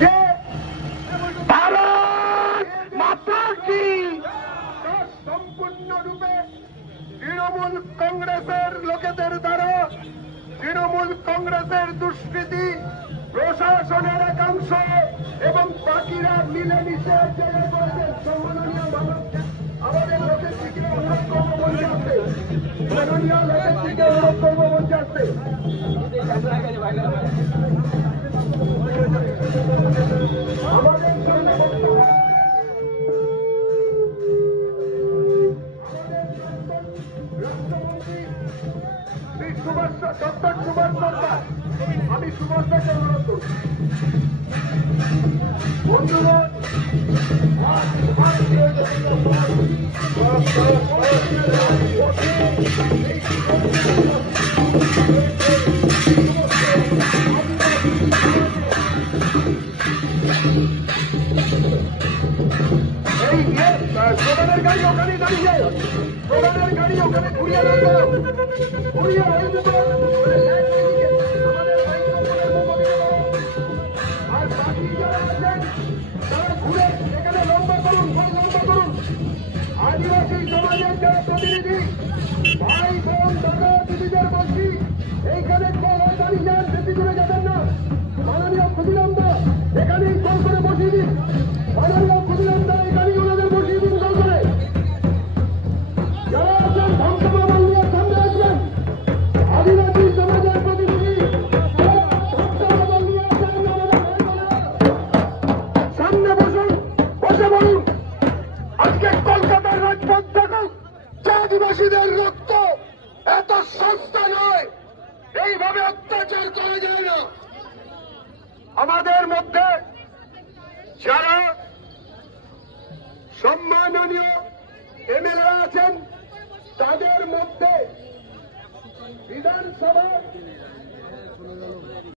যে ভারত মাতা কি সম্পূর্ণরূপে তৃণমূল কংগ্রেসের লোকেদের দ্বারা, তৃণমূল কংগ্রেসের দুষ্কৃতি, প্রশাসনের একাংশ এবং বাকিরা মিলেমিশে জেগে করেছেন। সম্মাননীয় আমাদের লোকের দিকে অনুরোধ করবো বলতে আসছে, মাননীয় লোকের দিকে অনুরোধ করবো বলতে আসছে। আমাদের রাষ্ট্রমন্ত্রী শ্রী ডক্টর সুভাষ সরকার, আমি সুভাষ দাকে অনুরোধ করছি। বন্ধুগণ, প্রধানের গাড়ি ওখানে দাঁড়িয়ে, প্রধানের গাড়ি ওখানে ঘুরিয়ে রইল, ঘুরিয়ে রইল। আর বাকি যারা আছেন তারা ঘুরে এখানে লম্বা করুন, লম্বা করুন। আদিবাসী সমাজের যারা প্রতিনিধি ভাই বোন দাদা দিদিদের বলছি, এইখানে দাঁড়িয়ে যান, বেশি দূরে যাবেন না। মাননীয় ক্ষুদিরাম দা এখানেই কল করে বসিয়ে দিন, মাননীয় ক্ষুদিরাম দা এখানেই ওনাদের বসিয়ে দিন কল করে। যারা আছেন ধ্বংসমা মাল্লিয়ার সামনে আসবেন, আদিবাসী সমাজের প্রতিনিধি সামনে বসুন, বসে বলুন। আজকে কলকাতার রাজপথ দেখুন, আদিবাসীদের রক্ত এত সস্তা নয়, এইভাবে অত্যাচার করা যায় না। আমাদের মধ্যে যারা সম্মাননীয় এমএলএ আছেন, তাদের মধ্যে বিধানসভা